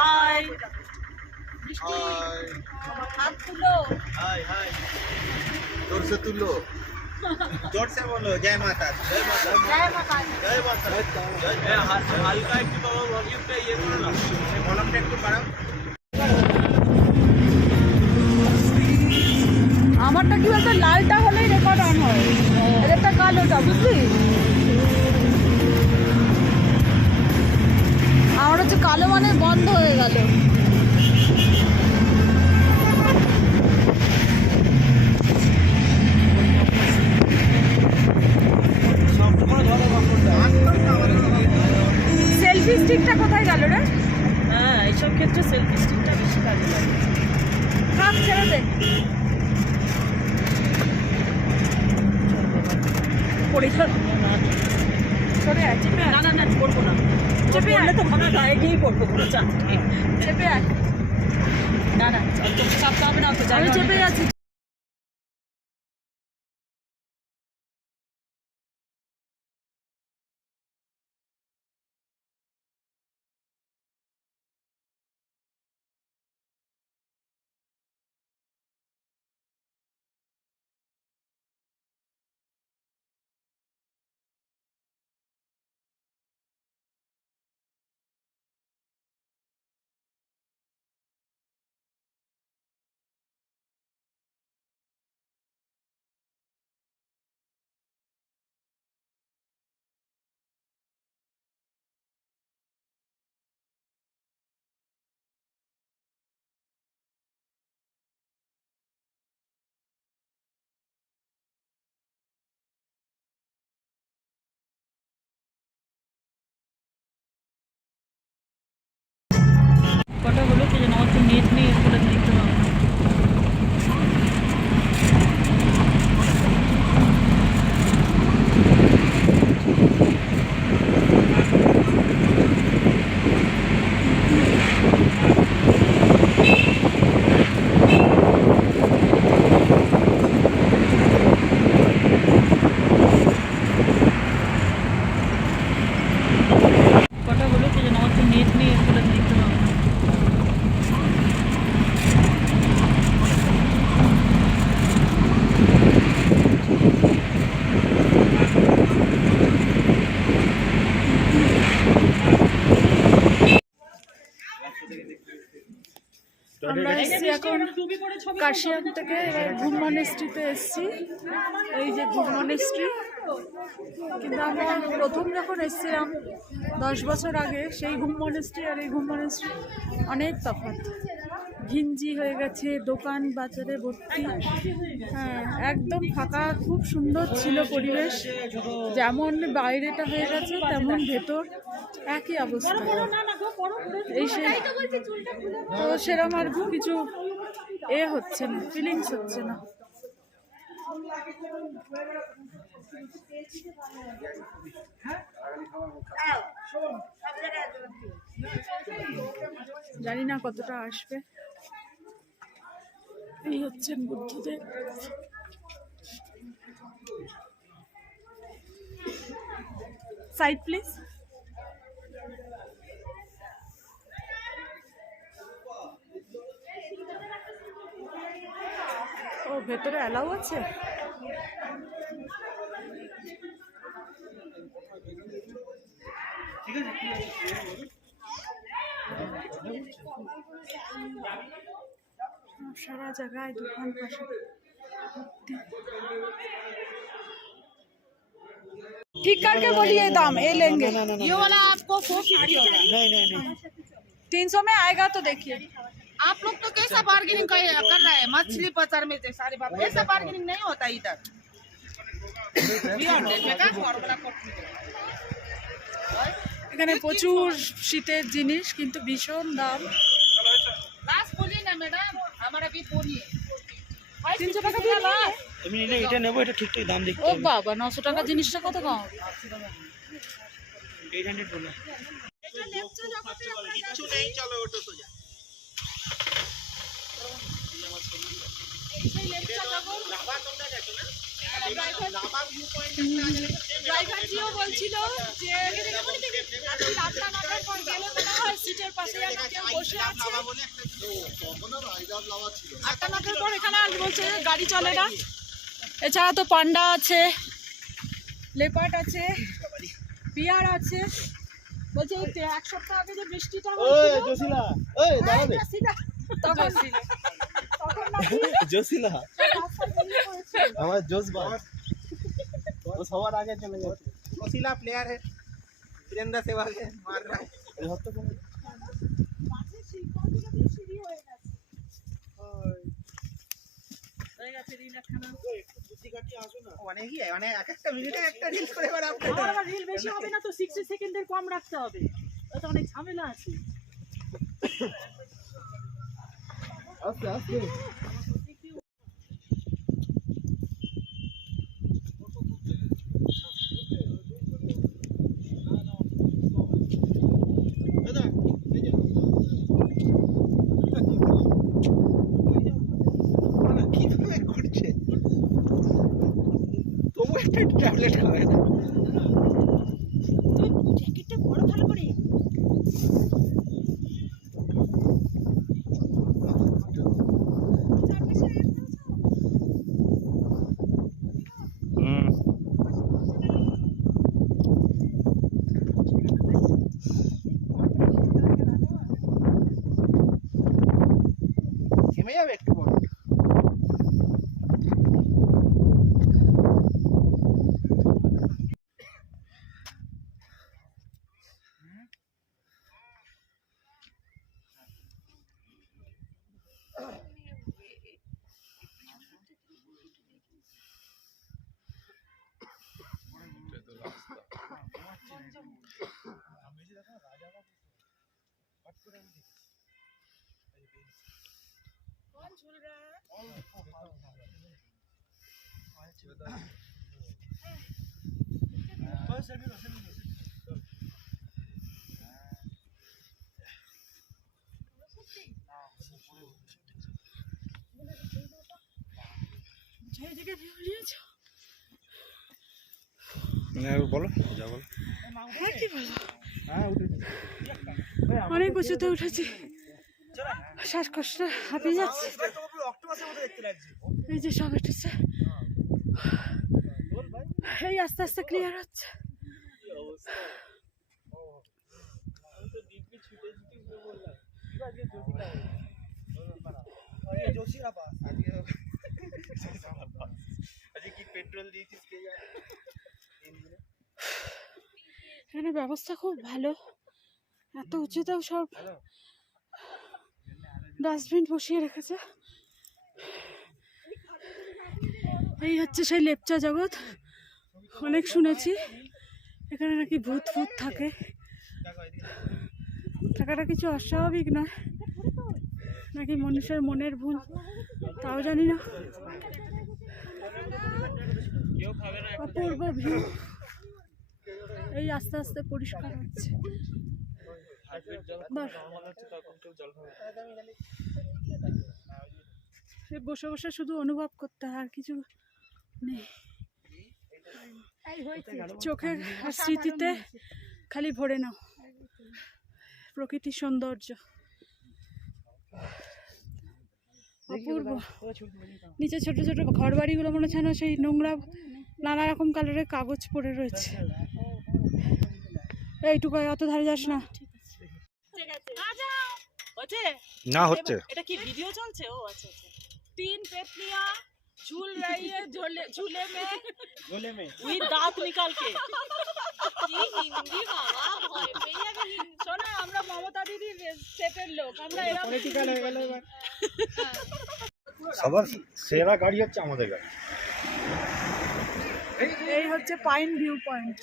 हाय हाथ तुलो जोर से तुलो जोर से बोलो जय माता जय माता जय माता जय माता हल्का একটু তো ভলিউমটা ইয়ে করো না ভলিউমটা একটু বাড়াও আমারটা কি বলতো লালটা হলেই রেকর্ড অন হয় এদেরটা কালোটা বুঝলি আমার হচ্ছে কালো মানে বন্ধ হয়ে গেল সেলফি স্টিকটা কোথায় গেল রে হ্যাঁ এইসব ক্ষেত্রে সেলফি স্টিকটা বেশি কাজে লাগে থাক ছেড়ে দে পরিচয় সরে আছে না না না করবো না চেপে আয় তো মনে গায়ে গিয়েই পড়বো পুরো চাকরি চেপে আয় না না তোকে চাপতে হবে না তো আমি চেপে যাচ্ছি কটা হলো কি যেন আমার তো নেট নেই বলে দেখতে হবে কটা হলো কি যেন আমার তো নেট নেই বলে দেখতে হবে আমরা এসছি এখন কাশিয়ান থেকে এবার ঘুম মনেস্ট্রিতে এসছি এই যে ঘুম মনেস্ট্রি কিন্তু আমরা প্রথম যখন এসছিলাম 10 বছর আগে সেই ঘুম মনেস্ট্রি আর এই ঘুম মনেস্ট্রি অনেক তফাৎ ঘিঞ্জি হয়ে গেছে দোকান বাজারে ভর্তি হ্যাঁ একদম ফাঁকা খুব সুন্দর ছিল পরিবেশ যেমন বাইরেটা হয়ে গেছে তেমন ভেতর একই অবস্থা এই সে তো সেরকম আর কিছু হচ্ছে না ফিলিংস হচ্ছে না জানি না কতটা আসবে এই হচ্ছেন বুদ্ধদেব সাইড প্লিজ ও ভেতরে অ্যালাউ আছে सारा जगह दुकान पाशे ठीक करके बोलिए दाम ये लेंगे ये वाला आपको 450 होगा। नहीं 300 में आएगा तो देखिए आप लोग तो कैसा बार्गेनिंग कर रहे हैं मछली बाजार में से सारे बात ऐसा बार्गेनिंग नहीं होता इधर এখানে প্রচুর শীতের জিনিস কিন্তু ভীষণ দাম लास्ट बोलिए ना मैडम हमारा भी बोलिए 300 টাকা দিয়ে লাস্ট আমি নিলে এটা নেব এটা ঠিকঠাক দাম দেখতে ও বাবা 900 টাকা জিনিসটা কত কম 800 বলে কিছু নেই চলো ওটা তো যা লাভা তোমরা গেছো না lava view point driver Jio বলছিল যে রাত্রি 8টা 9টার পর গেলে মনে হয় সিটে স্টেশনের পাশে কেউ বসে আছে। 8টা লাখের পর এখানে আর বলছে গাড়ি চলে না। এছাড়া তো পান্ডা আছে, লেপার্ড আছে, বিয়ার আছে। বলছে এক সপ্তাহ আগে যে বৃষ্টিটা হয়েছিল তখন নাকি জসিলা রাস্তায় বেরিয়ে পড়েছিল। আমার জোস বাস वो सवार आगे चले जाते जोशीला प्लेयर है वीरेंद्र सहवाग है मार रहा है মাঝে শিল্পগুলো দিয়ে সিঁড়ি হয়ে গেছে। অনেক কি মানে এক একটা মিনিটে একটা রিল করে এবার আপনি আমার রিল বেশি হবে না তো, 60 সেকেন্ডের কম রাখতে হবে, ওটা অনেক ঝামেলা আছে। आस्ते आस्ते কিভাবে করছে তবু একটা ট্যাবলেট খাবে না জ্যাকেটটা বড় ভালো করে। থেমে যাবে একটু পর বলো যা বলো হ্যাঁ কি বলবো, অনেক উঁচুতে উঠেছি, শ্বাসকষ্ট হাঁপিয়ে যাচ্ছে। এই যে সব এটেছে, এই আস্তে আস্তে ক্লিয়ার হচ্ছে। जोशीला पास आज की पेट्रोल দিয়েছিস কে জানে এখানে ব্যবস্থা খুব ভালো, এত উঁচুতেও সব ডাস্টবিন বসিয়ে রেখেছে। এই হচ্ছে সেই লেপচা জগৎ, অনেক শুনেছি এখানে নাকি ভূত ফুত থাকে, থাকাটা কিছু অস্বাভাবিক নয়, নাকি মানুষের মনের ভুল তাও জানি না। অপূর্ব ভিউ, এই আস্তে আস্তে পরিষ্কার হচ্ছে। বসে বসে শুধু অনুভব করতে হয়, আর কিছু নেই। চোখের স্মৃতিতে খালি ভরে নাও প্রকৃতির সৌন্দর্য, অপূর্ব। নিচে ছোট ছোট ঘর বাড়িগুলো মনে হচ্ছে না সেই নোংরা নানা রকম কালারের কাগজ পড়ে রয়েছে। এইটুকু অত ধারে যাস না। না হচ্ছে এটা কি ভিডিও চলছে? ও আচ্ছা আচ্ছা। 3 पेटलियां झूल रही है झूले में ये दांत निकाल के। ये हिंदी बाबा भय পেয়ে যাবে। শোনো, আমরা মমতা দিদির সেটের লোক, আমরা এরকম পলিটিক্যাল হয়ে গেল এবার সবার সেরা গাড়ি হচ্ছে আমাদের গাড়ি। এই হচ্ছে পাইন ভিউ পয়েন্ট।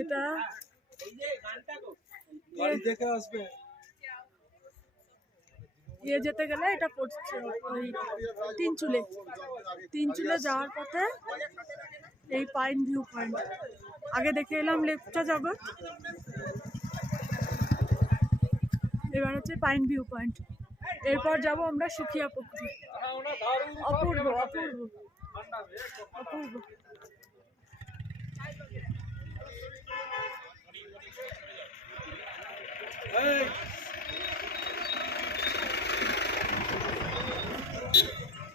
এটা দেখে আসবে ইয়ে যেতে গেলে এটা পড়ছে ওই তিনচুলে যাওয়ার পথে এই পাইন ভিউ পয়েন্ট। আগে দেখে এলাম লেপচা জগৎ, এবার হচ্ছে পাইন ভিউ পয়েন্ট। এরপর যাব আমরা সুখিয়া পুকুরি। অপূর্ব অপূর্ব অপূর্ব।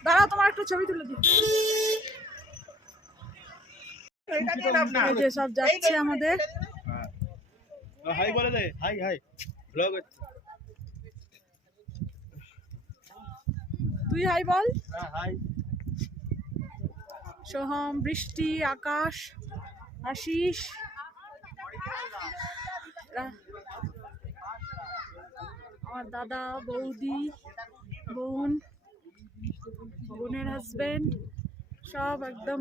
দাঁড়াও, তোমার একটু ছবি তুলে দিই। এই যে সব যাচ্ছে আমাদের। হাই বলে দে, হাই হাই ব্লগ হচ্ছে। তুই হাই বল। হ্যাঁ হাই। সোহম, বৃষ্টি, আকাশ, আশিস, আমার দাদা, বৌদি, বোন, বোনের হাজবেন্ড, সব একদম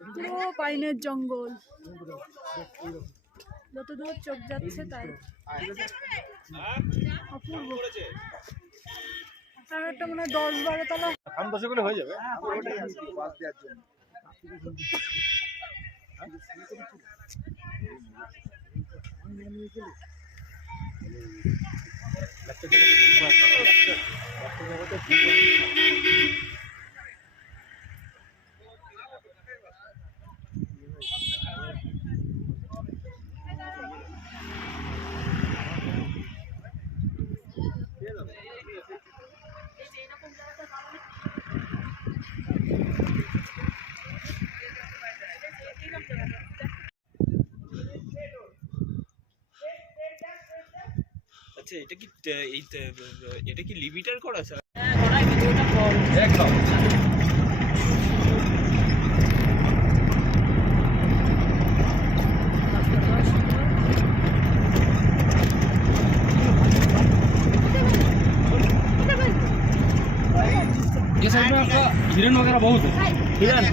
পুরো পাইনের জঙ্গল, যতদূর চোখ যাচ্ছে তাই অপূর্ব। একটা মনে হয় 10-12 তলা। আম দশে করে হয়ে যাবে। আচ্ছা এটা কি লিমিটার করা স্যার? একদম ये साइड में आपका हिरन वगैरह बहुत है। হিরণ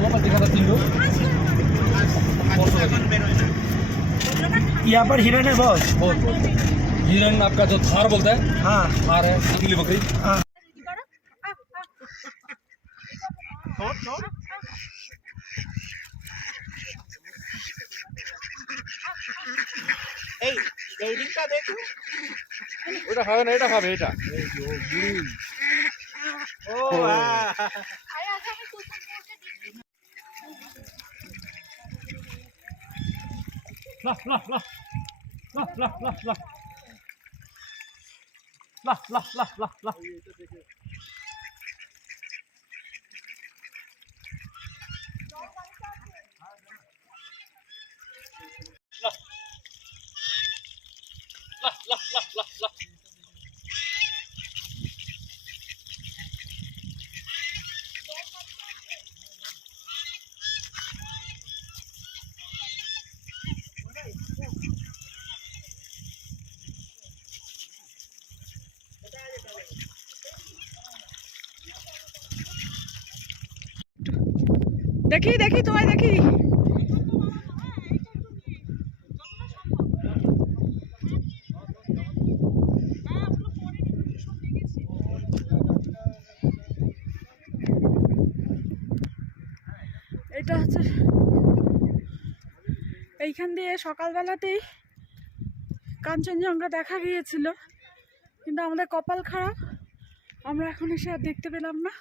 वहाँ पर देखा था 3 लोग। यहाँ पर हिरन है बहुत। बहुत हिरन आपका जो थार बोलता है, हाँ थार है, नीली बकरी। এই এই দিকটা দেখো। ওটা খাবে না, এটা খাবে এটা। ও হ্যাঁ। ला ला ला ला ला ला ला ला ला ला ला ला দেখি দেখি তোমায় দেখি। এটা হচ্ছে এইখান দিয়ে সকালবেলাতেই কাঞ্চনজঙ্ঘা দেখা গিয়েছিল, কিন্তু আমাদের কপাল খারাপ, আমরা এখন এসে আর দেখতে পেলাম না।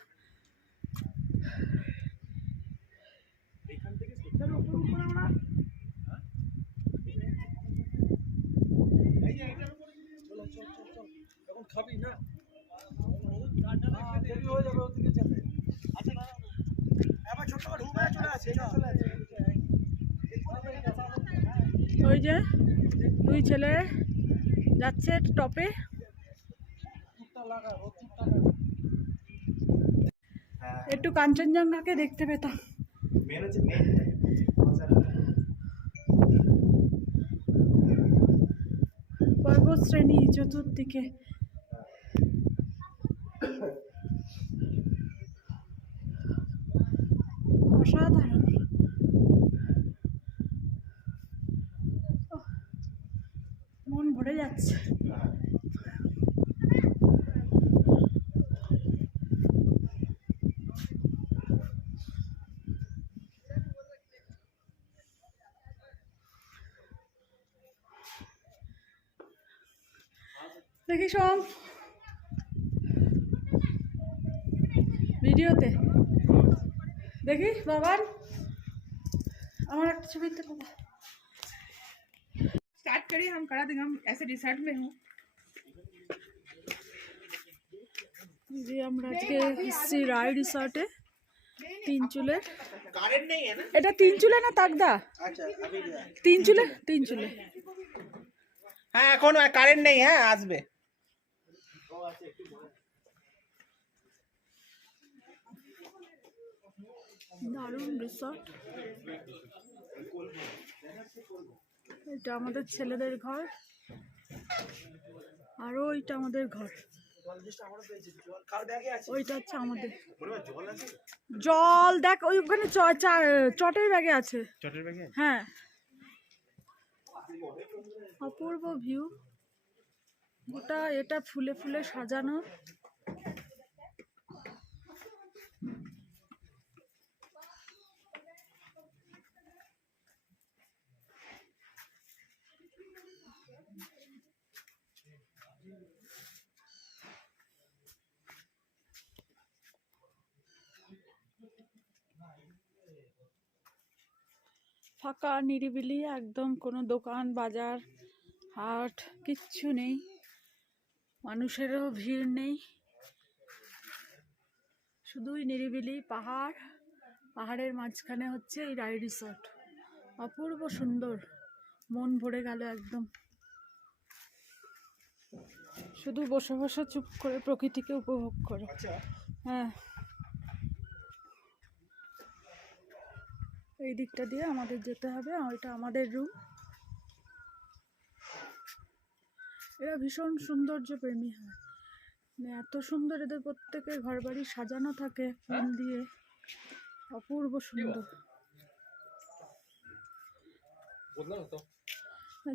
খাবি না হয়ে যাবে ওদিকে যাবে। আবার ছোট ঢুকে চলে আসে চলে আসে। ওই যে দুই ছেলে যাচ্ছে টপে। একটু কাঞ্চনজঙ্ঘাকে দেখতে পেতাম। মেন হচ্ছে মেন পর্বত শ্রেণী চতুর্দিকে। অসাধারণ। মন ভরে যাচ্ছে। দেখি সব ভিডিওতে দেখি বাবার আমার একটা ছবি তো বাবা स्टार्ट करिए, हम करा देंगे, हम ऐसे रिसर्च में हूँ। যে আমরা আজকে এসেছি রায় রিসর্টে তিন চুলের। কারেন্ট নেই है ना? এটা তিন চুলে না তাকদা? আচ্ছা अभी তিন চুলে, তিন চুলে। হ্যাঁ এখন কারেন্ট নেই, হ্যাঁ আসবে। দারুণ রিসর্ট। এটা আমাদের ছেলেদের ঘর, আর ওইটা আমাদের ঘর, ওইটা হচ্ছে আমাদের। জল দেখ ওই ওখানে চটের ব্যাগে আছে। চটের ব্যাগে? হ্যাঁ, অপূর্ব ভিউ। ওটা এটা ফুলে ফুলে সাজানো। ফাঁকা নিরিবিলি একদম, কোনো দোকান বাজার হাট কিচ্ছু নেই, মানুষেরও ভিড় নেই, শুধুই নিরিবিলি পাহাড়, পাহাড়ের মাঝখানে হচ্ছে এই রায় রিসর্ট। অপূর্ব সুন্দর, মন ভরে গেল একদম। শুধু বসে বসে চুপ করে প্রকৃতিকে উপভোগ করে। হ্যাঁ, এই দিকটা দিয়ে আমাদের যেতে হবে, ওইটা আমাদের রুম। এরা ভীষণ সৌন্দর্য প্রেমী হয়, মানে এত সুন্দর, এদের প্রত্যেকের ঘর বাড়ি সাজানো থাকে ফুল দিয়ে, অপূর্ব সুন্দর।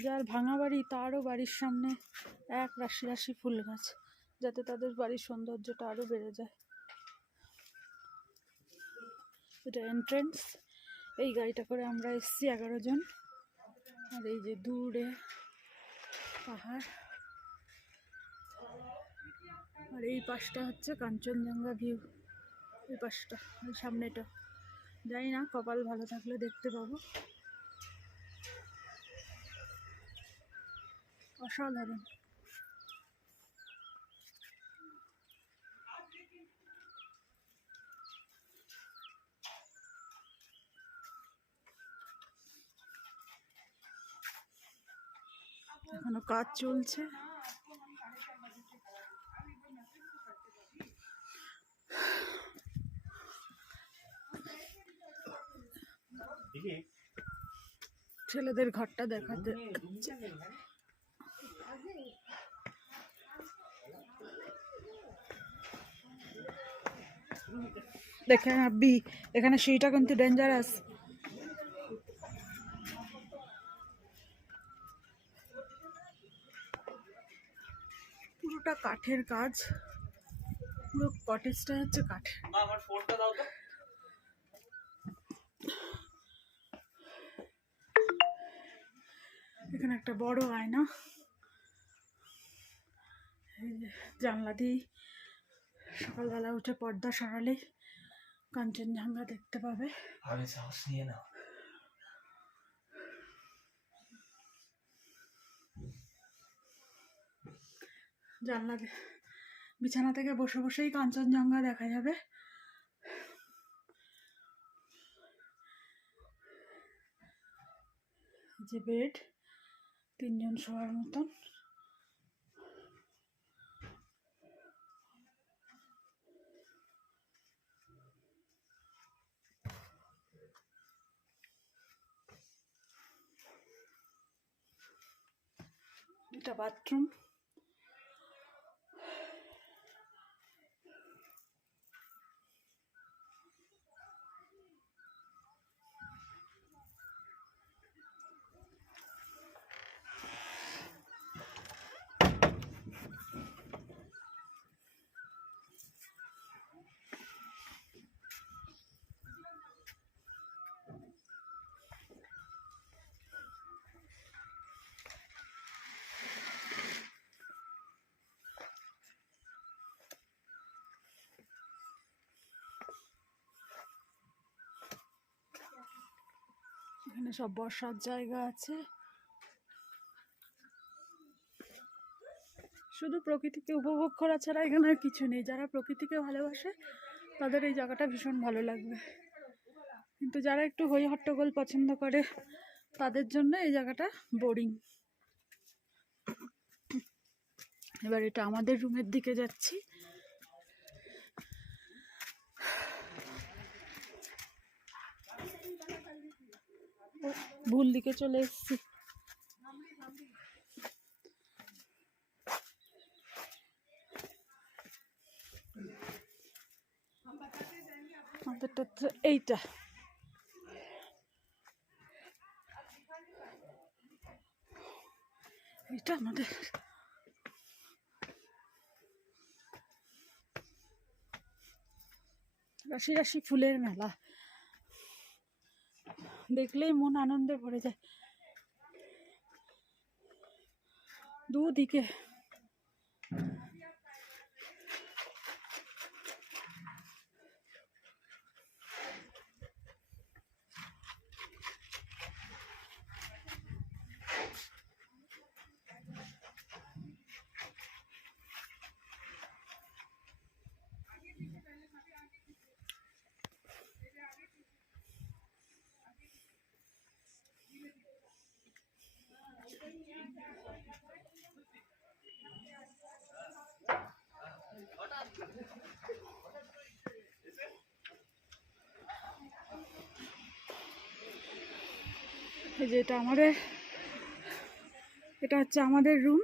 যার ভাঙা বাড়ি তারও বাড়ির সামনে এক রাশি রাশি ফুল গাছ, যাতে তাদের বাড়ির সৌন্দর্যটা আরও বেড়ে যায়। এটা এন্ট্রেন্স। এই গাড়িটা করে আমরা এসেছি 11 জন। আর এই যে দূরে পাহাড়, আর এই পাশটা হচ্ছে কাঞ্চনজঙ্ঘা ভিউ। এই পাশটা, এই সামনেটা জানি না, কপাল ভালো থাকলে দেখতে পাবো। অসাধারণ। এখনো কাজ চলছে। ছেলেদের ঘরটা দেখাতে হচ্ছে। দেখেন আব্বি, এখানে সিঁড়িটা কিন্তু ডেঞ্জারাস। পুরোটা কাঠের কাজ, পুরো কটেজটা হচ্ছে কাঠের। আমার ফোনটা দাও তো। এখানে একটা বড় আয়না, এই যে জানলা দিয়ে সকালবেলা উঠে পর্দা সরালে কাঞ্চনজঙ্ঘা দেখতে পাবে। আরে সাহস নিয়ে নাও। জানলা বিছানা থেকে বসে বসেই কাঞ্চনজঙ্ঘা দেখা যাবে। যে বেড, 3 জন শোয়ার মতন। এটা বাথরুম। এখানে সব বসার জায়গা আছে। শুধু প্রকৃতিকে উপভোগ করা ছাড়া এখানে আর কিছু নেই। যারা প্রকৃতিকে ভালোবাসে তাদের এই জায়গাটা ভীষণ ভালো লাগবে, কিন্তু যারা একটু হই হট্টগোল পছন্দ করে তাদের জন্য এই জায়গাটা বোরিং। এবার এটা আমাদের রুমের দিকে যাচ্ছি। ভুল দিকে চলে এসেছি। আমাদেরটা হচ্ছে এইটা। এটা আমাদের রাশি রাশি ফুলের মেলা, দেখলেই মন আনন্দে ভরে যায়। দুদিকে এই যে এটা হচ্ছে আমাদের রুম,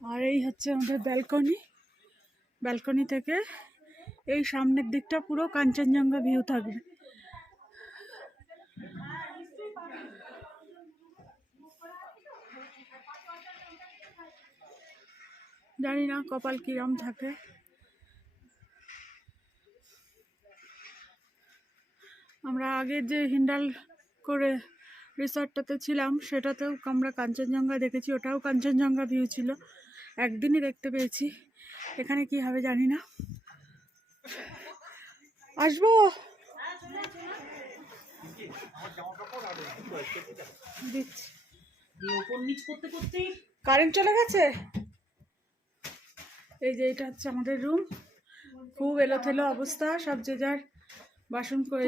আর এই হচ্ছে আমাদের ব্যালকনি। ব্যালকনি থেকে এই সামনের দিকটা পুরো কাঞ্চনজঙ্ঘা ভিউ থাকবে। জানি না কপাল কিরম থাকে। আমরা আগে যে হিন্ডাল করে রিসর্টটাতে ছিলাম সেটাতেও আমরা কাঞ্চনজঙ্ঘা দেখেছি, ওটাও কাঞ্চনজঙ্ঘা ভিউ ছিল, একদিনই দেখতে পেয়েছি। এখানে কি হবে জানি না। আসবো কারেন্ট চলে গেছে। এই যে এটা হচ্ছে আমাদের রুম, খুব এলোথেলো অবস্থা, সব যে যার বাসন করে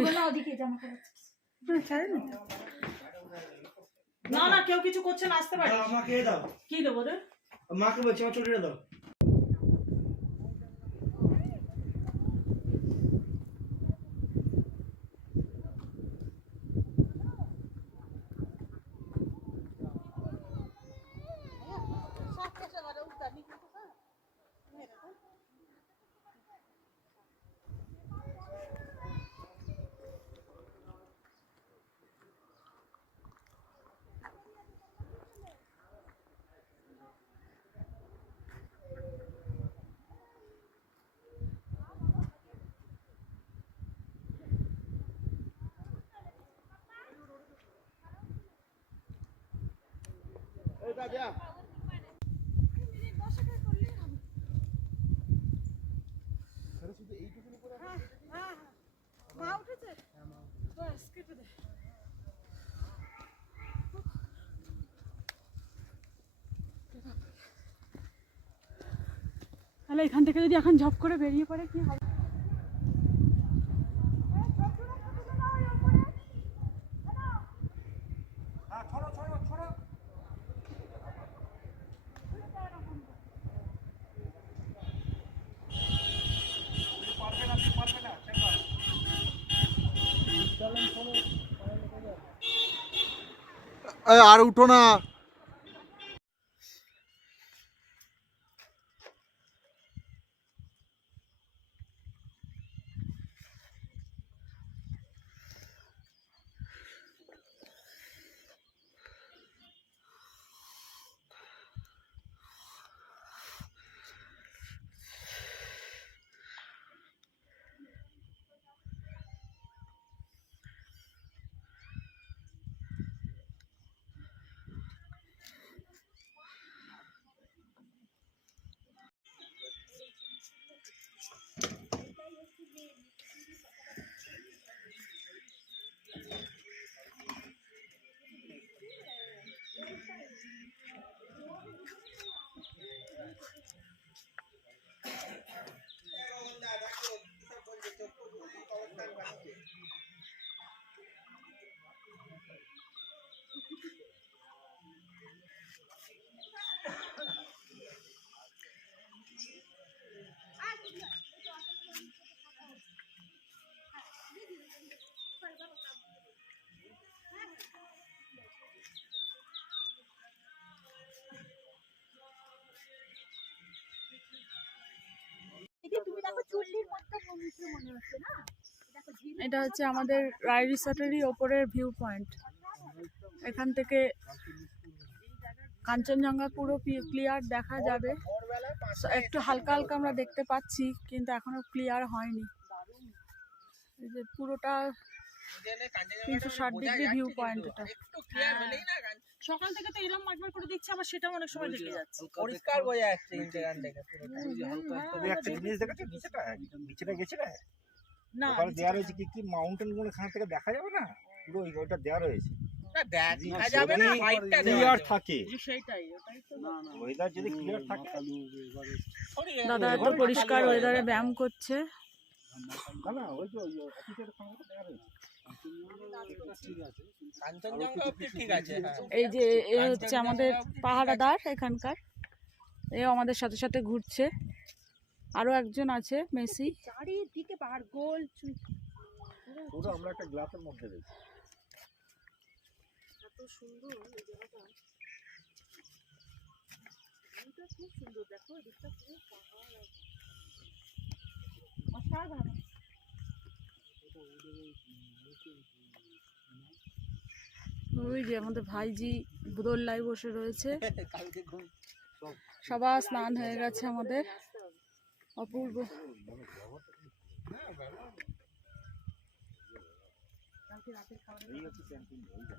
না না কেউ কিছু করছে না, আসতে পারে। আমাকে দাও, কি দেবো রে? মাকে বলছি আমার ছোটটা দাও। তাহলে এখান থেকে যদি এখন ঝপ করে বেরিয়ে পড়ে কি হবে। আর উঠো না। এটা হচ্ছে আমাদের রায় রিসর্টেরই ওপরের ভিউ পয়েন্ট। এখান থেকে কাঞ্চনজঙ্ঘা পুরো ক্লিয়ার দেখা যাবে। একটু হালকা হালকা আমরা দেখতে পাচ্ছি, কিন্তু এখনো ক্লিয়ার হয়নি। এই যে পুরোটা 360 ডিগ্রি ভিউ পয়েন্ট এটা। সকাল থেকে তো এরকম মাঠমার করে দেখছি, আবার সেটাও অনেক সময় দেখে যাচ্ছে। পরিষ্কার বোঝা যাচ্ছে কিন্তু এখান থেকে তবে একটা জিনিস দেখেছো নিচেটা গেছে না না ওখানে দেওয়া রয়েছে কি মাউন্টেন গুলো এখান থেকে দেখা যাবে না, পুরো ওইটা দেওয়া রয়েছে। না দেখা যাবে না, হাইটটা ক্লিয়ার থাকে, সেটাই ওটাই তো। ওয়েদার যদি ক্লিয়ার থাকে। দাদা এত পরিষ্কার ওয়েদারে ব্যায়াম করছে। না না ওই যে অফিসের সঙ্গে দেওয়া রয়েছে। কাঞ্চনজঙ্ঘা অবধি ঠিক আছে। এই যে এ হচ্ছে আমাদের পাহারাদার এখানকার, এও আমাদের সাথে সাথে ঘুরছে। আরো একজন আছে মেসি। চারিদিকে পাহাড় গোল। পুরো আমরা একটা গ্লাসের মধ্যে রয়েছি। এত সুন্দর এই জায়গাটা, এটা খুব সুন্দর। দেখো এদিকটা পুরো পাহাড় আছে, অসাধারণ। ওই যে আমাদের ভাইজি দোল্লায় বসে রয়েছে। সবার স্নান হয়ে গেছে আমাদের। অপূর্ব।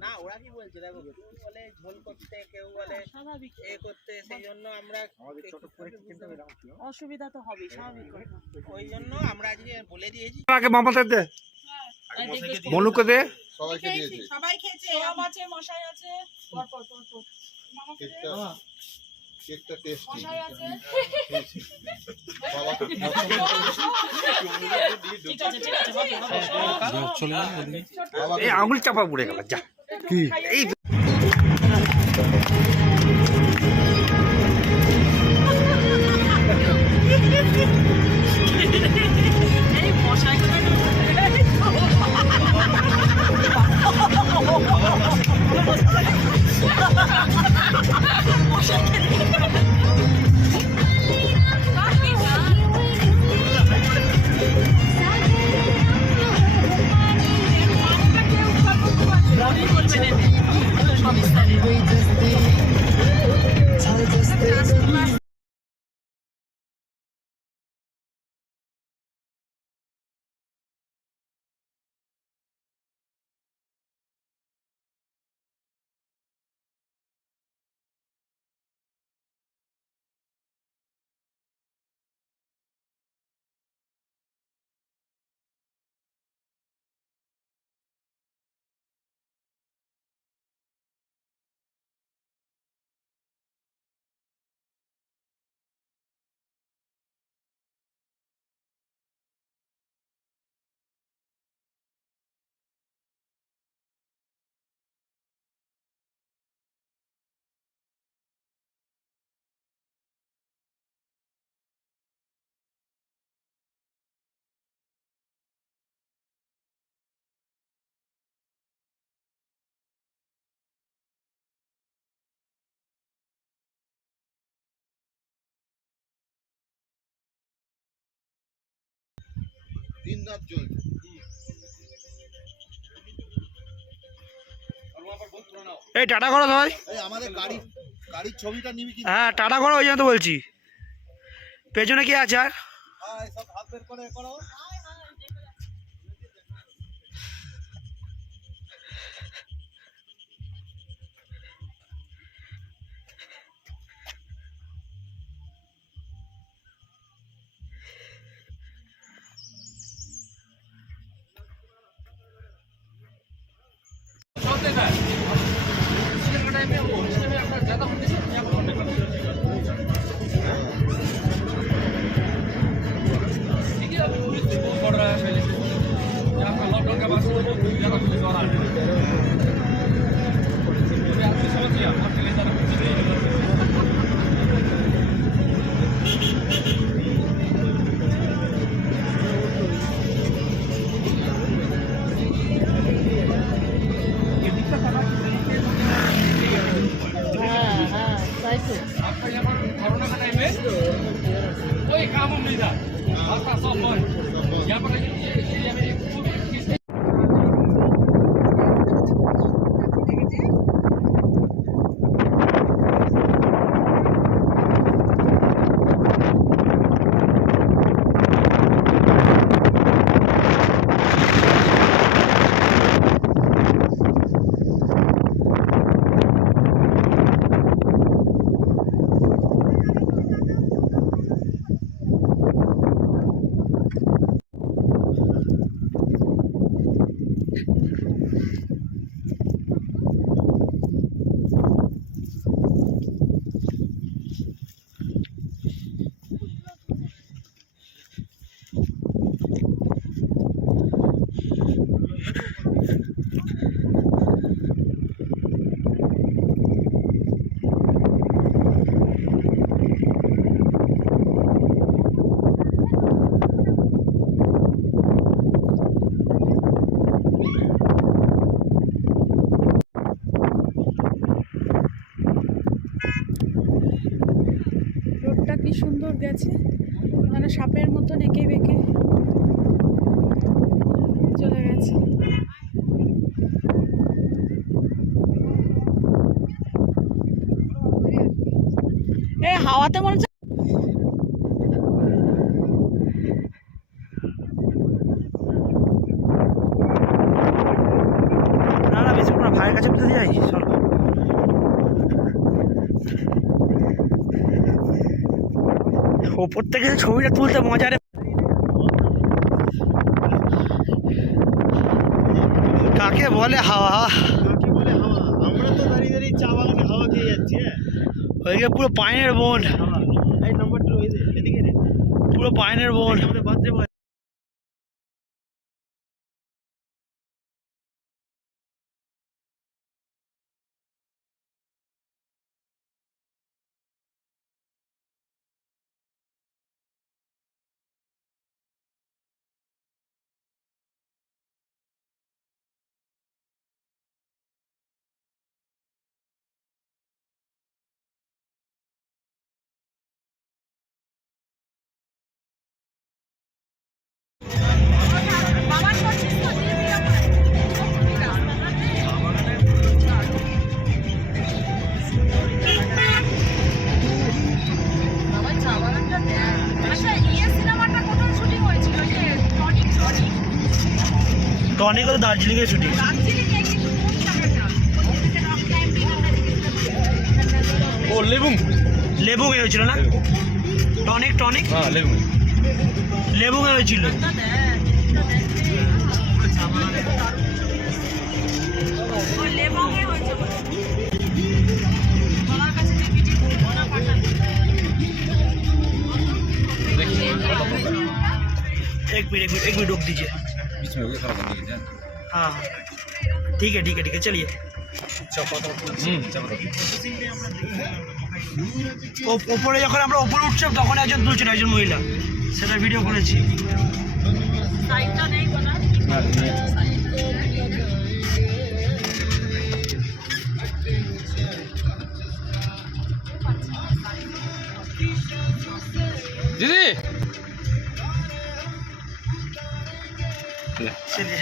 না ওরা কি বলছে দেখো, কেউ বলে ঝোল করতে, কেউ বলে স্বাভাবিক এ করতে, সেই জন্য আমরা আমাদের ছোট করে কিনতে পেলাম কি অসুবিধা তো হবে, স্বাভাবিক কথা। ওই জন্য আমরা আজকে বলে দিয়েছি। আগে মামাদের দে, মনুকে দে। সবাইকে দিয়েছি। সবাই খেয়েছে, আম আছে, মশাই আছে, পর পর পর পর মামাকে দে। কেকটা টেস্টি। মশাই আছে। বাবাকে ঠিক আছে ঠিক আছে, হবে হবে। এই আঙুল চাপা পড়ে গেল, যা কি এই এই মশাই কোথায় দিন রাত চলছে। এই টাটা করো সবাই। এই আমাদের গাড়ির ছবিটা নিবি কি? হ্যাঁ টাটা করো, ওই জন্য তো বলছি। পেছনে কি আছে আর? হ্যাঁ সব হাত বের করে করো। হ্যাঁ হ্যাঁ মানে সাপের মতন এঁকে বেঁকে চলে গেছে। এ হাওয়াতে মনে হচ্ছে না না বেশি না, ভাইয়ের কাছে বুঝতে যাই চল। ওপর থেকে ছবিটা তুলতে মজা রে। কাকে বলে হাওয়া? আমরা তো দাঁড়িয়ে দাঁড়িয়ে চা বাগানে হাওয়া খেয়ে যাচ্ছি। ওইদিকে পুরো পাইনের বন, এই নম্বরটা এদিকে রে, পুরো পাইনের বন। আমাদের বার্থডে বয়। টনিক তো দার্জিলিং এর শুটিং। ও লেবুং, লেবু হয়েছিল না? টনিক টনিক হ্যাঁ লেবুং। লেবু হয়েছিল। एक मिनट रोक दीजिए। बीच में हो गया, खराब हो गया। हाँ ठीक है ठीक है ठीक है, चलिए। ওপরে যখন আমরা ওপরে উঠছিলাম তখন একজন তুলছিল, একজন মহিলা, সেটা ভিডিও করেছি। সাইডটা নেই কোনা দিদি चलिए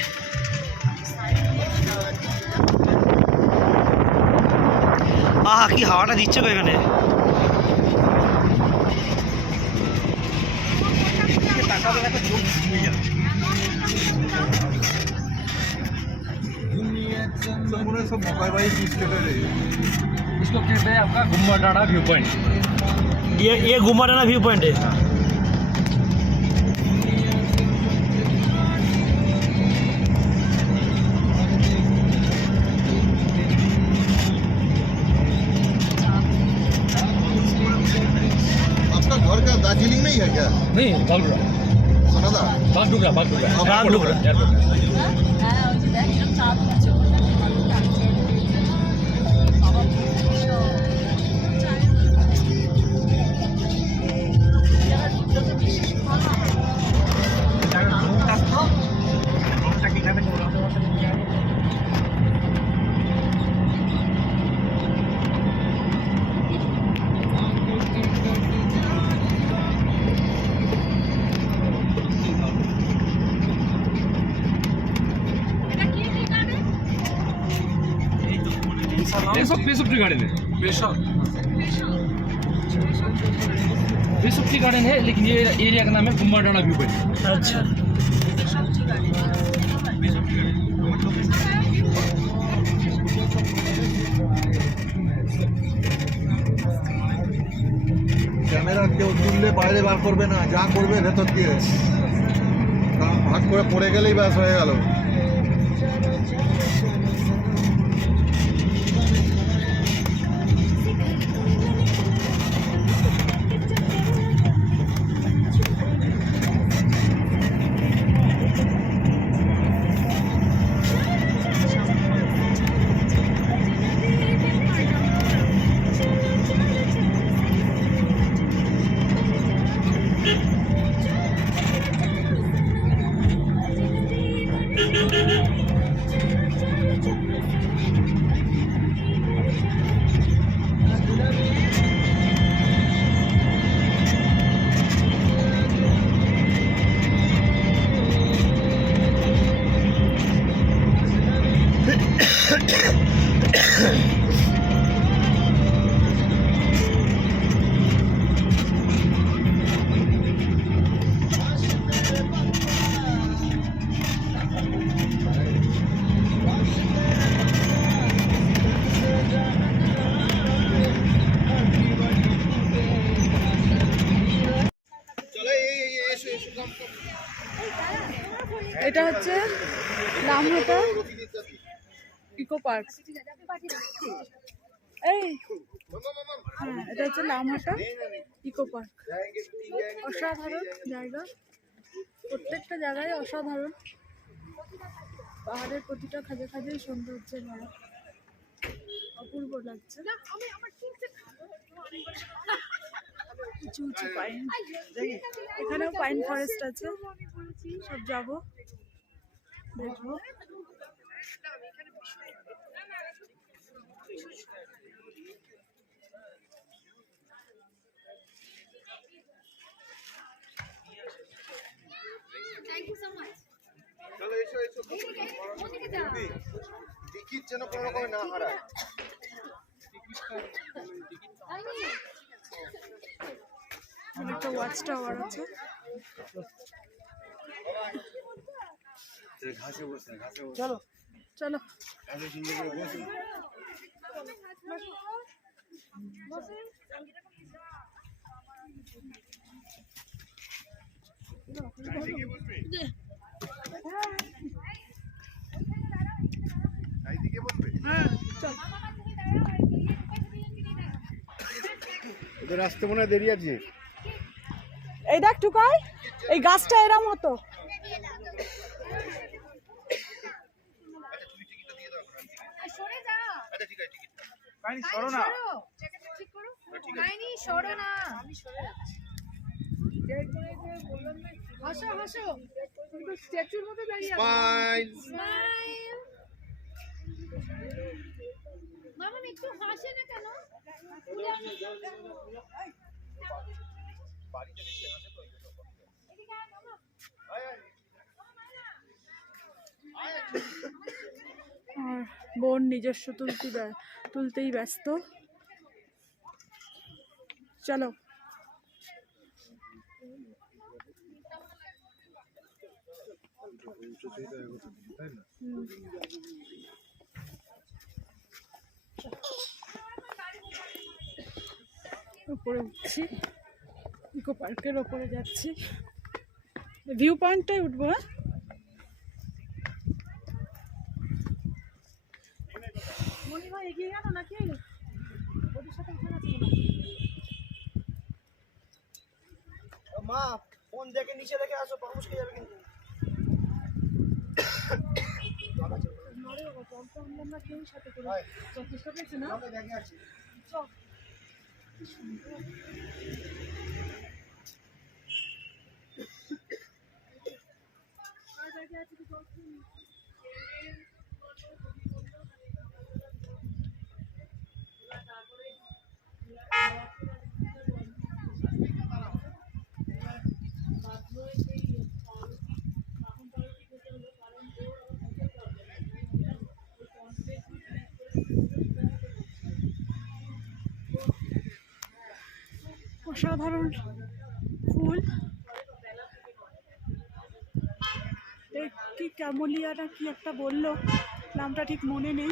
আহা কি হাওয়াটা দিচ্ছে গো এখানে। सब मोबाइल भाई इसको कहते हैं आपका गुम्बा डाड़ा व्यू पॉइंट। ये घुमाडाना व्यू पॉइंट है। आपका घर क्या दार्जिलिंग में ही है क्या? नहीं बागडोगरा, सोनादा बागडोगरा, बागडोगरा, बागडोगरा। হ্যাঁ ওই যে দেখ এরকম চা দিচ্ছে बेसुक टी गार्डन है। बेसुक टी गार्डन है, लेकिन ये एरिया का नाम है गुम्बा डाड़ा व्यू पॉइंट। अच्छा ক্যামেরা কেউ তুললে বাইরে বার করবে না, যা করবে ভেতর দিয়ে ভাগ করে পড়ে গেলেই ব্যাস হয়ে গেল। এটা হচ্ছে লামহাটা ইকো পার্ক। এই হ্যাঁ, এটা হচ্ছে লামহাটা ইকো পার্ক। অসাধারণ জায়গা, প্রত্যেকটা জায়গায় অসাধারণ। পাহাড়ের প্রতিটা খাঁজে খাঁজেই সৌন্দর্যে ভরা, অপূর্ব লাগছে। উঁচু উঁচু পাইন, এখানেও পাইন ফরেস্ট আছে, সব যাবো দেখবো। টিকিট যেন কোনো রকমে না হারায়। একটা ওয়াচ টাওয়ার আছে। চলো চলো। ওদের আসতে মনে হয় দেরি আছে। এই দেখ টুকাই, এই গাছটা এরম হতো। সরো না, হাসো হাসো, স্ট্যাচুর মতো দাঁড়িয়ে আছে। স্মাইল। মামা একটু হাসে না কেন? আর বোন নিজস্ব তুলতেই ব্যস্ত। চলো উপরে উঠছি, ইকো পার্কের ওপরে যাচ্ছি, ভিউ পয়েন্টটাই উঠবো। হ্যাঁ মনিমা এগিয়ে গেল নাকি? ওদের সাথে উঠে গেছে মা ফোন দেখে নিচে দেখে আসো, পা মুশকে যাবে কিন্তু। আমরা কেউ সাথে করে চেষ্টা পেয়েছি না। অসাধারণ ফুল, কি ক্যামেলিয়া না কি একটা বললো, নামটা ঠিক মনে নেই।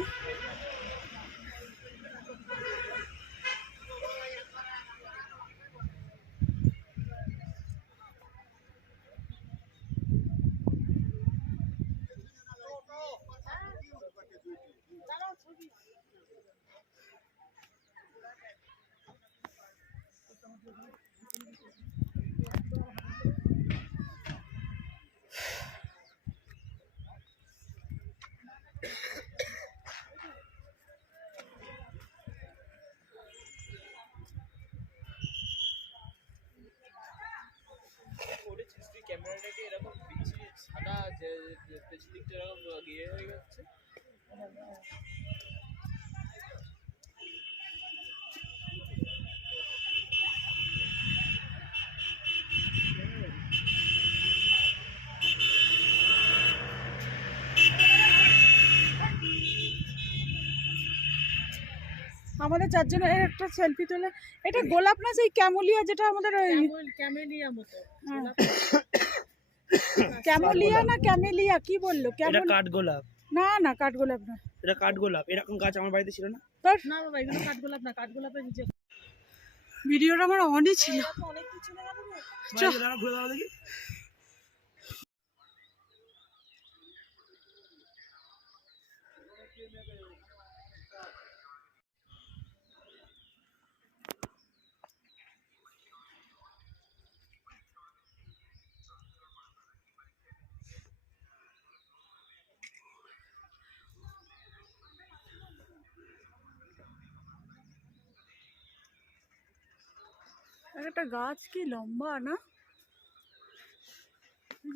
ক্যামেরাটাকে এরকম বিচ্ছিরি সাদা যে পেছন দিকটা এরকম গিয়ে হয়ে যাচ্ছে। আমাদের চারজনের একটা সেলফি তোলে। এটা গোলাপ না সেই ক্যামেলিয়া, যেটা আমাদের ওই ক্যামেলিয়া মতো। ক্যামেলিয়া না ক্যামেলিয়া কি বললো? এটা কাঠগোলাপ। না না কাঠগোলাপ না, এটা কাঠগোলাপ। এরকম গাছ আমার বাড়িতে ছিল না। না বাবা, এগুলো কাঠগোলাপ না, কাঠগোলাপের নিচে ভিডিওটা আমার অনই ছিল। অনেক কিছু না ঘুরে দাঁড়া দেখি। একটা গাছ কি লম্বা না,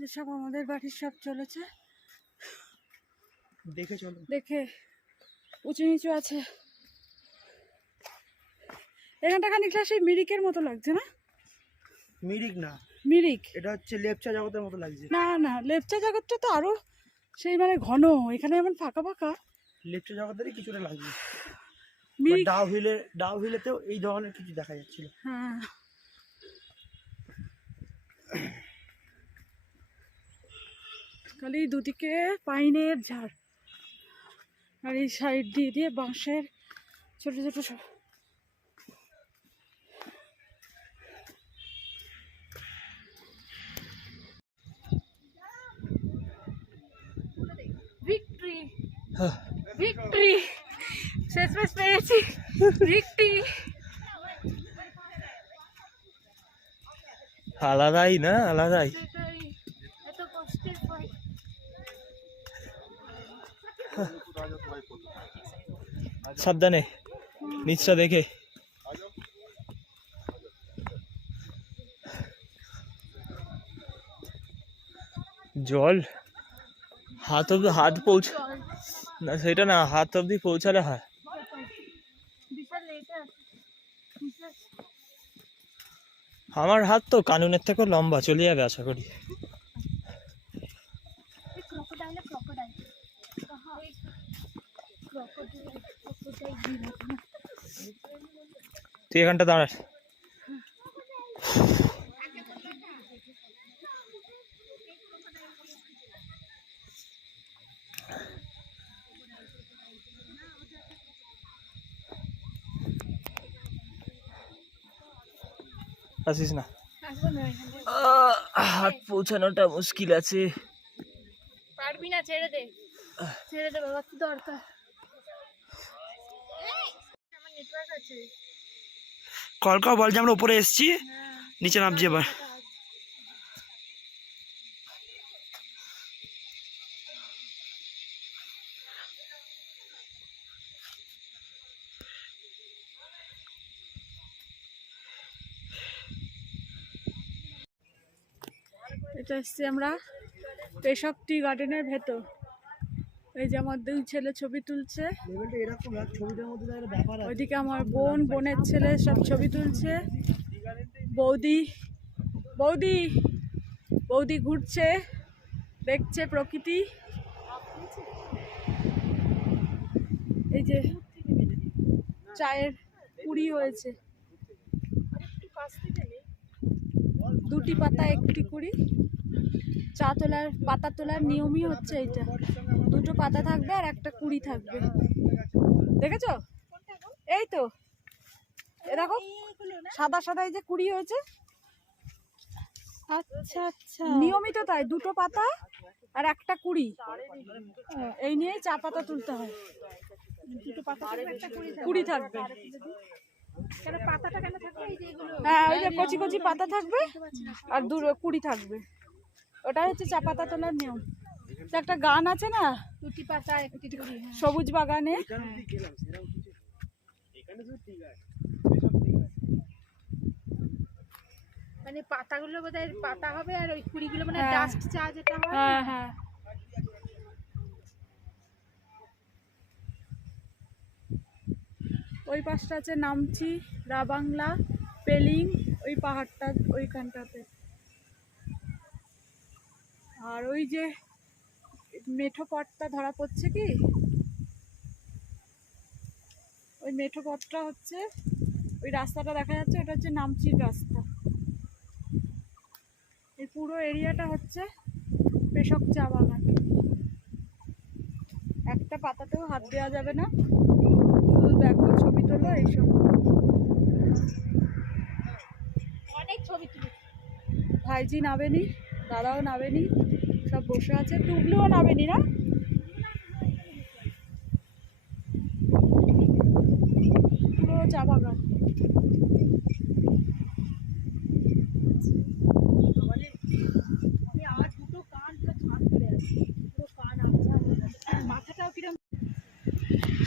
যেসব আমাদের বাড়ির সব চলেছে দেখে চলো। দেখে উঁচু নিচু আছে। এখানটা খানিকটা সেই মিরিকের মতো লাগছে না? মিরিক না, মিরিক এটা হচ্ছে লেপচা জগতের মতো লাগছে। না না, লেপচা জগৎটা তো আরো সেই মানে ঘন, এখানে এমন ফাঁকা ফাঁকা। লেপচা জগতেরই কিছুটা লাগছে। মিরিক, ডাউ হিলেতেও এই ধরনের কিছু দেখা যাচ্ছিল। হ্যাঁ খালি দুদিকে পাইনের ঝাড়, আর এই সাইড দিয়ে দিয়ে বাঁশের ছোট ছোট সব। ভিক্টরি ভিক্টরি, শেষমেশ পেয়েছি ভিক্টরি। আলাদাই না, আলাদাই। এত কষ্টের পর সাবধানে, নিচটা দেখে। জল হাত অব্দি, হাত পৌঁছ না, সেটা না, হাত অব্দি পৌঁছালে হয়। বিশাল লেটে আছে। আমার হাত তো কানুনের থেকেও লম্বা, চলে যাবে আশা করি। তুই এখানটা দাঁড়াস। আসিস না, হাত পৌঁছানোটা মুশকিল আছে। পারবি না, ছেড়ে দে, ছেড়ে দে বাবা, কি দরকার। আমার নেটওয়ার্ক আছে। কলকা বল যে আমরা উপরে এসেছি, নিচে নামছি এবার। এটা এসছি আমরা পেশক টি গার্ডেনের ভেতর। এই যে আমার দুই ছেলে ছবি তুলছে, এরকম ছবিটার মধ্যে একটা ব্যাপার আছে। ওইদিকে আমার বোন, বোনের ছেলে সব ছবি তুলছে। বৌদি বৌদি বৌদি ঘুরছে, দেখছে প্রকৃতি। এই যে চায়ের কুড়ি হয়েছে, দুটি পাতা একটি কুড়ি। চা তোলার, পাতা তোলার নিয়মই হচ্ছে এইটা, দুটো পাতা থাকবে আর একটা কুড়ি থাকবে। দেখেছো? এই তো এ দেখো সাদা সাদা এই যে কুড়ি হয়েছে। আচ্ছা আচ্ছা, নিয়মিত তাই, দুটো পাতা আর একটা কুড়ি, এই নিয়েই চা পাতা তুলতে হয়। দুটো পাতা কুড়ি থাকবে। হ্যাঁ, ওই যে কচি কচি পাতা থাকবে আর কুড়ি থাকবে, ওটাই হচ্ছে চা পাতা তোলার নিয়ম। একটা গান আছে না, দুটি পাতা একটি কুড়ি, সবুজ বাগানে। মানে পাতাগুলো বোধহয় পাতা হবে আর ওই কুড়িগুলো মানে ডাস্ট চা যেটা হয়। হ্যাঁ হ্যাঁ, ওই পাশটা আছে নামচি, রাবাংলা, পেলিং, ওই পাহাড়টা ওইখানটাতে। আর ওই যে মেঠো পথটা ধরা পড়ছে কি, ওই মেঠো পথটা হচ্ছে ওই রাস্তাটা দেখা যাচ্ছে, ওটা হচ্ছে নামচির রাস্তা। এই পুরো এরিয়াটা হচ্ছে পেশক চা বাগান। একটা পাতাতেও হাত দেওয়া যাবে না, শুধু দেখো ছবি তোলো এইসব। অনেক ছবি তুলি। ভাইজি নাবেনি, দাদাও নাবেনি, সব বসে আছে। টুবলুও নাবেনি না,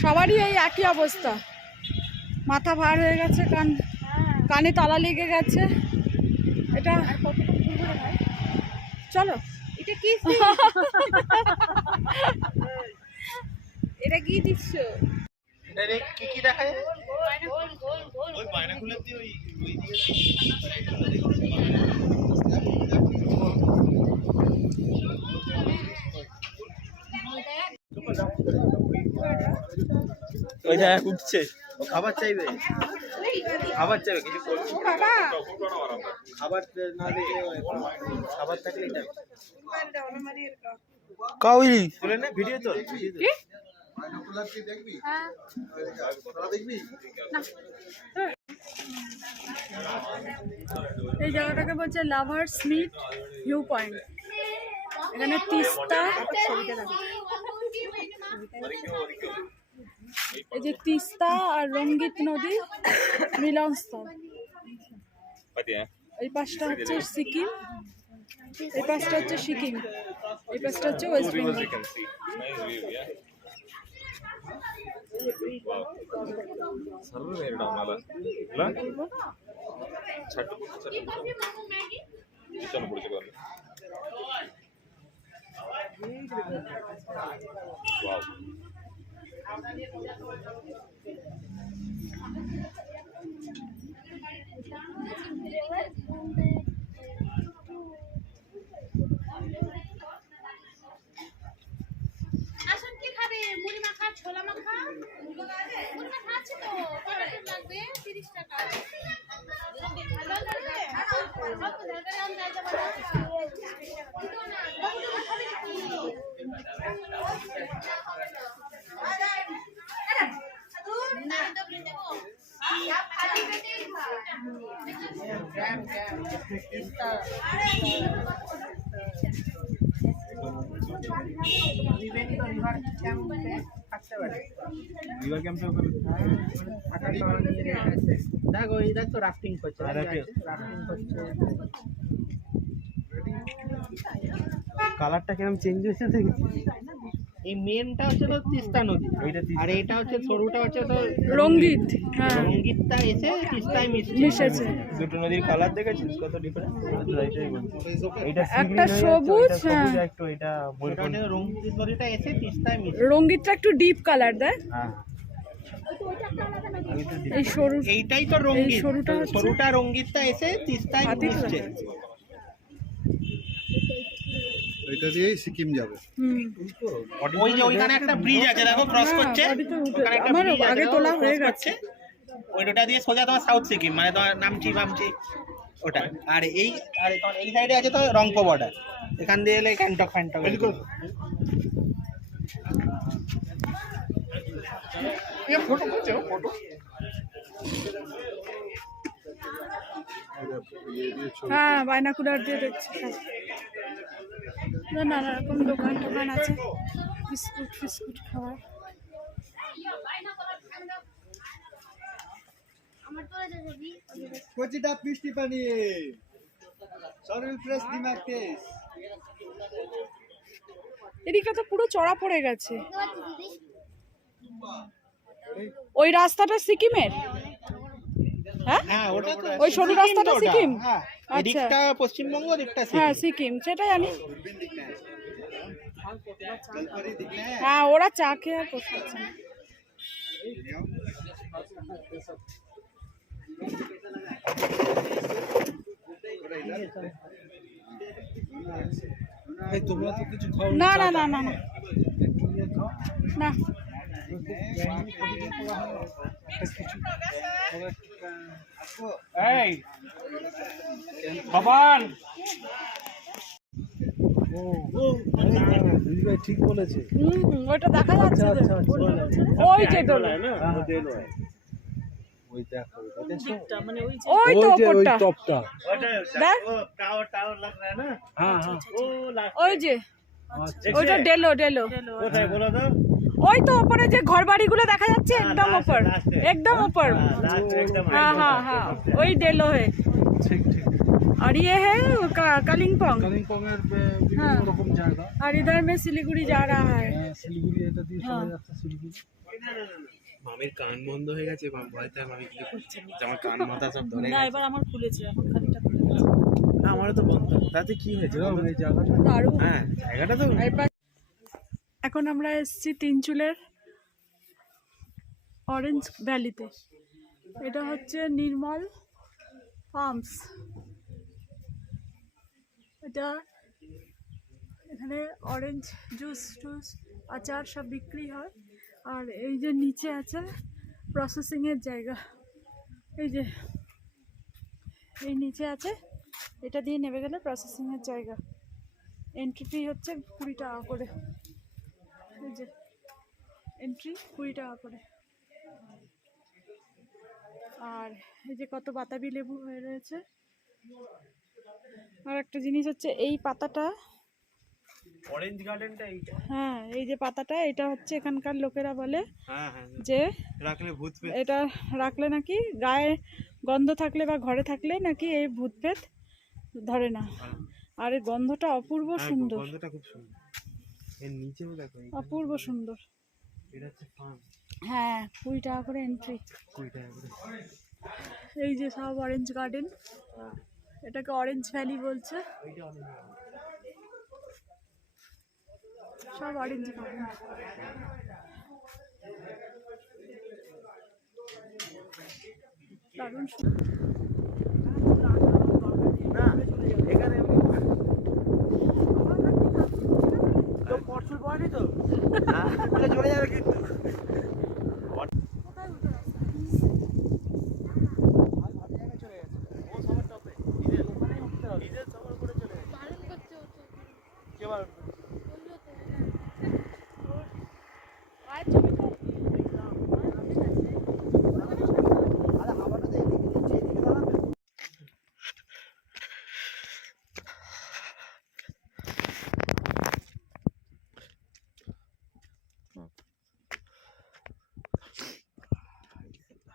সবারই এই একই অবস্থা, মাথা ভার হয়ে গেছে, কানে তালা লেগে গেছে। এটা চলো, এটা কি এটা কি দৃশ্য? কি কি দেখা যায়? ওই দেখ উঠছে। খাবার চাইবে, খাবার চাইবে, কিছু খাবার না দেখে খাবার থাকলে এটা কাউরি তুলে নে, ভিডিও তো দেখবি? দেখবি? এই জায়গাটাকে বলছে লাভার্স মিট ভিউ পয়েন্ট। এখানে তিস্তা, এই যে তিস্তা আর রঙ্গিত নদী মিলনস্থল। এই পাশটা হচ্ছে সিকিম, এই পাশটা হচ্ছে সিকিম, এই পাশটা হচ্ছে ওয়েস্ট বেঙ্গল। আসুন কি খাবে? মুড়ি মাখা, ছোলা মাখা, মুড়ি মাখা আছে তো, কত লাগবে? 30 টাকা। দেখো এই দেখ তো রাফটিং করছে, কালারটা কেমন চেঞ্জ হয়েছে দেখেছি। এই মেনটা হচ্ছে তো তিস্তা নদী, আর এটা হচ্ছে সরুটা হচ্ছে তো রঙ্গিত, হ্যাঁ রঙ্গিতটা এসে তিস্তায় মিশেছে। দুটো নদীর কালার দেখেছিস কত ডিফারেন্স? এটা একটা সবুজ, হ্যাঁ একটু এটা রঙ্গিত নদীটা এসে তিস্তায় মিশে। রঙ্গিতটা একটু ডিপ কালার দেয়। এই সরু, এইটাই তো রঙ্গিত, এই সরুটা হচ্ছে- সরুটা রঙ্গিতটা এসে তিস্তায় মিশছে। এটা দিয়েই সিকিম যাবে। ওই যে ওইখানে একটা ব্রিজ আছে দেখো, ক্রস করছে, ওখানে একটা আমার bridge আছে, আগে দেখো, তোলা cross হয়ে করছে। গেছে। ওইটা দিয়ে সোজা তোমার সাউথ সিকিম, মানে তোমার নামচি ওটা। আর এই সাইডে আছে তো রংপো বর্ডার, এখান দিয়ে এলে ক্যান্টক ফ্যান্টক। ফটো করছে, ফটো হ্যাঁ বাইনাকুলার দিয়ে দেখছি। নানা রকম দোকান টোকান আছে, বিস্কুট ফিস্কুট খাওয়ার। কচিটা মিষ্টি পানি, শরীর ফ্রেশ, দিমাগ তেজ। এদিকটা তো পুরো চড়া পড়ে গেছে। ওই রাস্তাটা সিকিমের? হ্যাঁ হ্যাঁ, ওটা তো ওই সরু রাস্তাটা ওটা। সিকিম? হ্যাঁ, আচ্ছা এদিকটা পশ্চিমবঙ্গ, এদিকটা হ্যাঁ সিকিম। সিকিম, সেটা জানি। হ্যাঁ ওরা চা খেয়ে আর বসে আছে। তোমরা তো কিছু খাও না না না না না না, এই বাবান ঠিক বলেছে। ওইটা দেখা যাচ্ছে যে। ওই যে তো ওই দেখো, দিকটা মানে ওই যে ওই তো ওপরটা টপটা। দেখ, টাওয়ার লাগ রहा है ना? হ্যাঁ হ্যাঁ, ওই যে ওইটা ডেলো ডেলো, কোথায় বলো তো? ওই তো ওপরে যে ঘর বাড়িগুলো দেখা যাচ্ছে, একদম ওপর, একদম ওপর। हाँ हाँ हाँ वही डेलो है। ঠিক ঠিক। और ये है कालिम्पोंग, কালিম্পংয়ের हाँ বিভিন্ন রকম জায়গা। और इधर में सिलीगुड़ी जा रहा है। শিলিগুড়ি এটা দিয়ে হ্যাঁ। চলে যাচ্ছে শিলিগুড়ি। মামির কান বন্ধ হয়ে গেছে, ভয়তে মামি কি করছে, আমার কান মাথা সব ধরে না গেছে। এবার আমার খুলেছে, এখন খানিকটা খুলে গেছে। না আমারও তো বন্ধ, তাতে কি হয়েছে এই জায়গাটা? দারুণ। হ্যাঁ জায়গাটা তো এখন আমরা এসেছি তিনচুলের অরেঞ্জ ভ্যালিতে। এটা হচ্ছে নির্মল ফার্মস। এটা এখানে অরেঞ্জ জুস টুস আচার সব বিক্রি হয়। আর এই যে নিচে আছে প্রসেসিংয়ের জায়গা, এই যে এই নিচে আছে, এটা দিয়ে নেমে গেলে প্রসেসিংয়ের জায়গা। এন্ট্রি ফি হচ্ছে 20 টাকা করে, এই যে এন্ট্রি 20 টাকা করে। আর এই যে কত বাতাবি লেবু হয়ে রয়েছে। আর একটা জিনিস হচ্ছে এই পাতাটা, অরেঞ্জ গার্ডেনটা এইটা। হ্যাঁ এই যে পাতাটা, এটা হচ্ছে এখানকার লোকেরা বলে হ্যাঁ হ্যাঁ, যে রাখলে ভূত পেত। এটা রাখলে নাকি গায়ে গন্ধ থাকলে বা ঘরে থাকলে নাকি এই ভূত পেত ধরে না। আর এর গন্ধটা অপূর্ব সুন্দর, গন্ধটা খুব সুন্দর। এর নিচেও দেখো, অপূর্ব সুন্দর। এটা হচ্ছে ফার্ম। হ্যাঁ 20 টাকা করে এন্ট্রি। 20 টাকা করে। এই যে সব অরেঞ্জ গার্ডেন, এটাকে অরেঞ্জ ভ্যালি বলছে, সব অরেঞ্জ গার্ডেন। দারুণ সুন্দর। না এখানে তো পরশুর পরে তো চলে যাবে কিন্তু।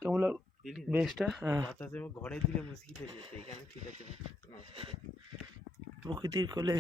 কেমন লাগলো বেশটা? বাতাসে ঘরে দিলে মুশকিল হয়ে যেত, এখানে ঠিক আছে। প্রকৃতির কোলে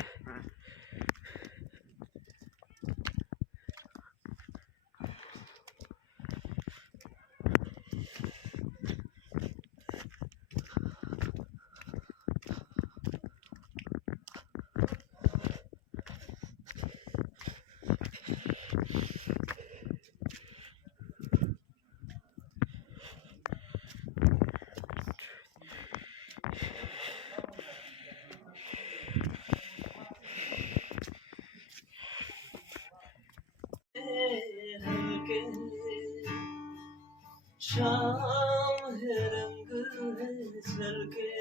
शाम है रंग है झलके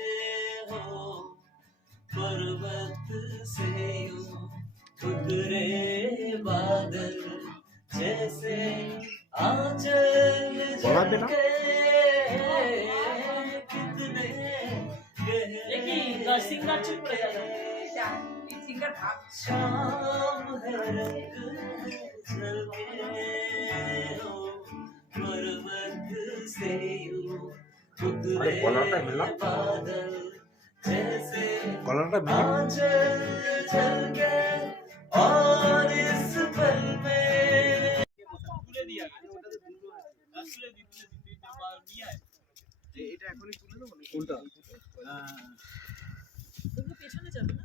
हो पर्वत से यूं उतरे बादल जैसे आंचल झलके कितने দেখি সিঙ্গার চুপ করে গেল। शाम है रंग झलके हो पर्वत से यूं उतरे बादल जैसे आंचल झलके और इस पल में এটা এখনই তুলে দেবো কোনটা? ওগুলো পেছনে যাবে না?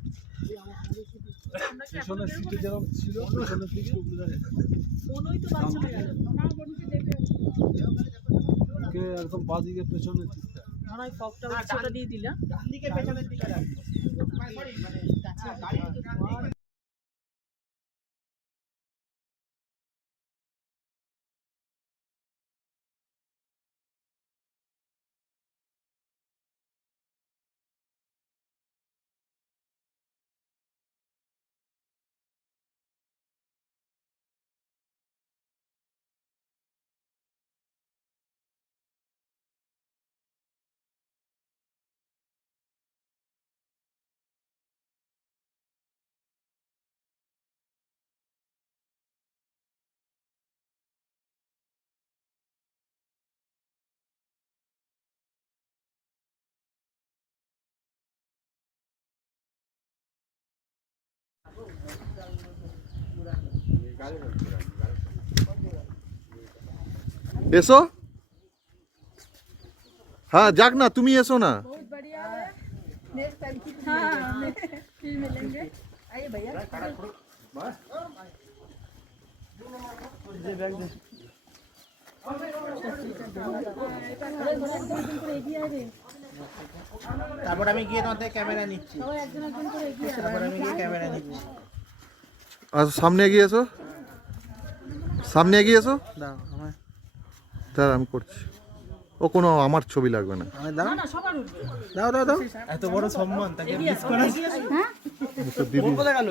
আমরা কি এখন পিছনের সিটে যেরকম ছিল পিছনের দিকে মনই তো বাদ চলে গেল। ওকে একদম বাদিকে পেছনের দিকটা। না না ফকটা ছোটা দিয়ে দিলাম। ডান দিকে পেছনের দিকে রাখো। এসো। হ্যাঁ যাক না, তুমি এসো না। তারপর আমি গিয়ে তোমাদের ক্যামেরা নিচ্ছি। তারপর আমি গিয়ে ক্যামেরা নিচ্ছি। আর সামনে এগিয়ে এসো, সামনে এগিয়ে এসো। দাও আমার, দাঁড়া আমি করছি। ও কোনো আমার ছবি লাগবে না। আমার দাও দাও দাও দাও। এত বড় সম্মান তাকে মিস করা। তো দিদি কোথায় গেল?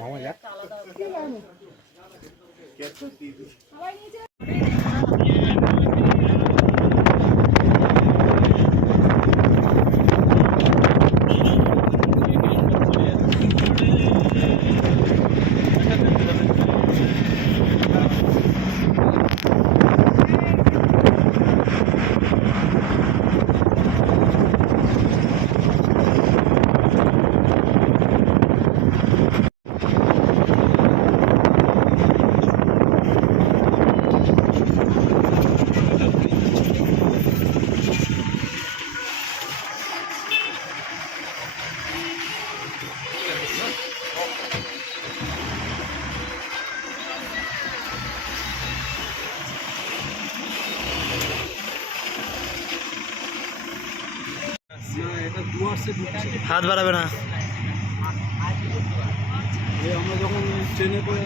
মামা যাক। হাত বাড়াবে না। আমরা যখন ট্রেনে করে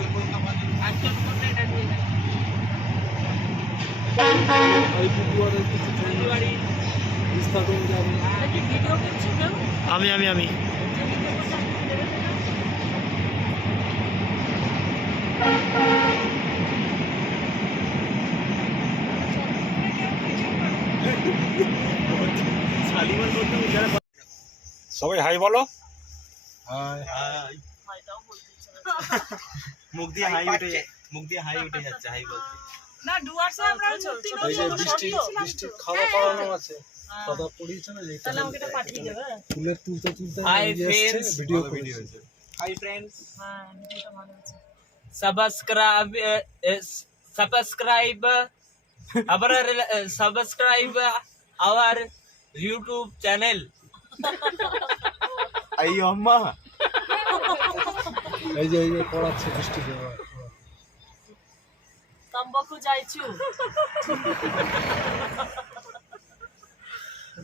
আমি আমি আমি সবাই হাই বলো। মুখ দিয়ে হাই উঠে, মুখ দিয়ে হাই উঠে যাচ্ছে হাই বলতে। না ডুয়ার্সে আমরা মূর্তি এই যে বৃষ্টি খাওয়া করানো আছে, কথা পড়িয়েছে না, তাহলে আমাকে এটা পাঠিয়ে দেবে। ফুলের তুলতে তুলতে Hi ভিডিও friends. করেছে। Hi friends. হ্যাঁ ভিডিওটা ভালো আছে। subscribe our YouTube channel. I আম্মা। এই যে পড়াচ্ছে বৃষ্টি দেওয়া। তম্বাকু যাইছু।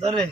ধরে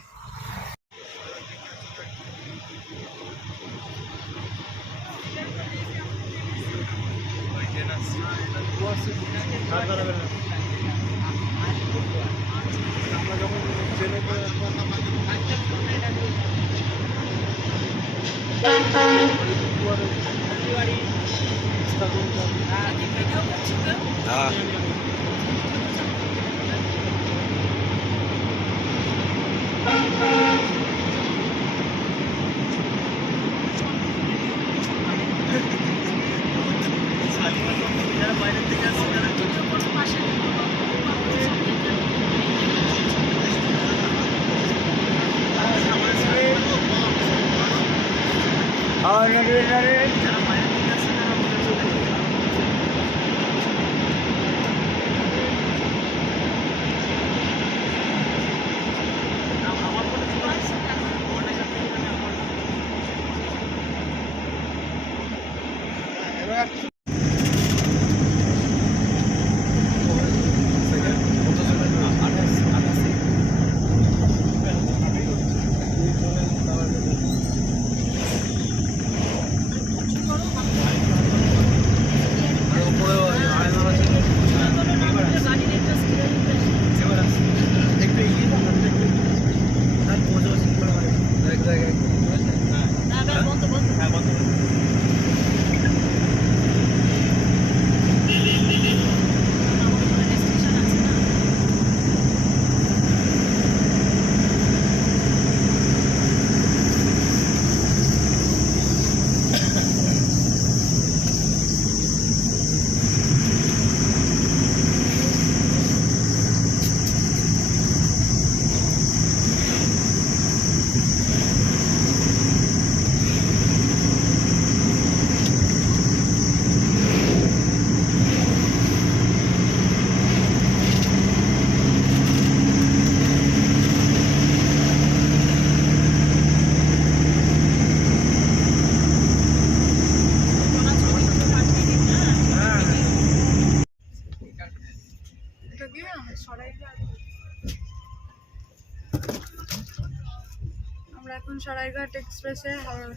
আমরা এখন সরাইঘাট এক্সপ্রেসে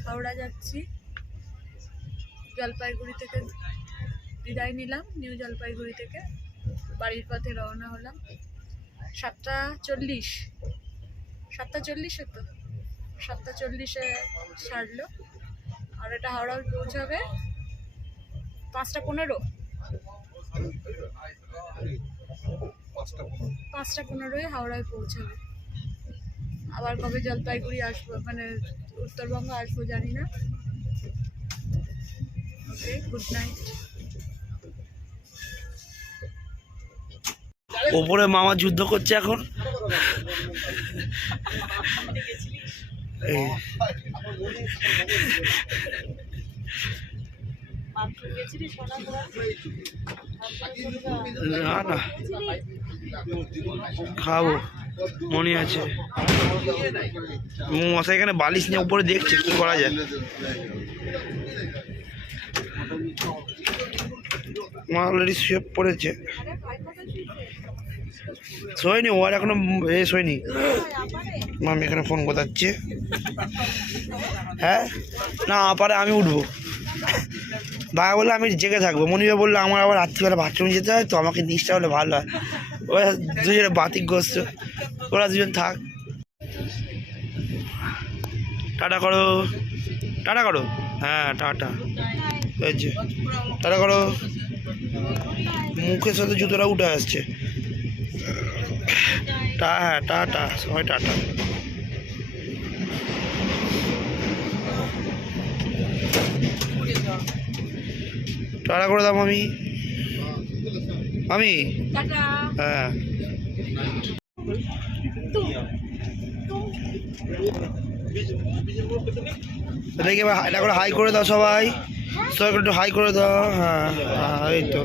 হাওড়া যাচ্ছি। জলপাইগুড়ি থেকে বিদায় নিলাম, নিউ জলপাইগুড়ি থেকে বাড়ির পথে রওনা হলাম। 7:40 তো 7:40-এ ছাড়লো, আর এটা হাওড়ায় পৌঁছাবে 5:15। 5:15-এ হাওড়ায় পৌঁছাবে। আবার কবে জলপাইগুড়ি আসবো, মানে উত্তরবঙ্গ আসবো জানি না। ওকে, গুড নাইট। ওপরে মামা যুদ্ধ করছে এখন। না না খাবো, মনে আছে। মশাই এখানে বালিশ নিয়ে উপরে দেখছে কি করা যায়। মা অলরেডি শুয়ে পড়েছে, শোয়নি, ওর এখনো শোয়নি। মামি এখানে ফোন কোথাচ্ছে। হ্যাঁ না পারে আমি উঠবো, ভাই বললে আমি জেগে থাকবো। মনিবা বললো আমার আবার রাত্রিবেলা বাথরুমে যেতে হয়, তো আমাকে নিচটা হলে ভালো হয়। ওরা দুজনে বাতিগ্রস্ত, ওরা দুজন থাক। টাটা করো, টাটা করো। হ্যাঁ টাটা, হয়েছে, টাটা করো। মুখের সাথে জুতোটা উঠে আসছে। হ্যাঁ টাটা, সবাই টাটা। টাটা করে দাও মামি। মামি হ্যাঁ, দেখে এটা করে হাই করে দাও সবাই, সবাই একটু হাই করে দাও। হ্যাঁ এই তো।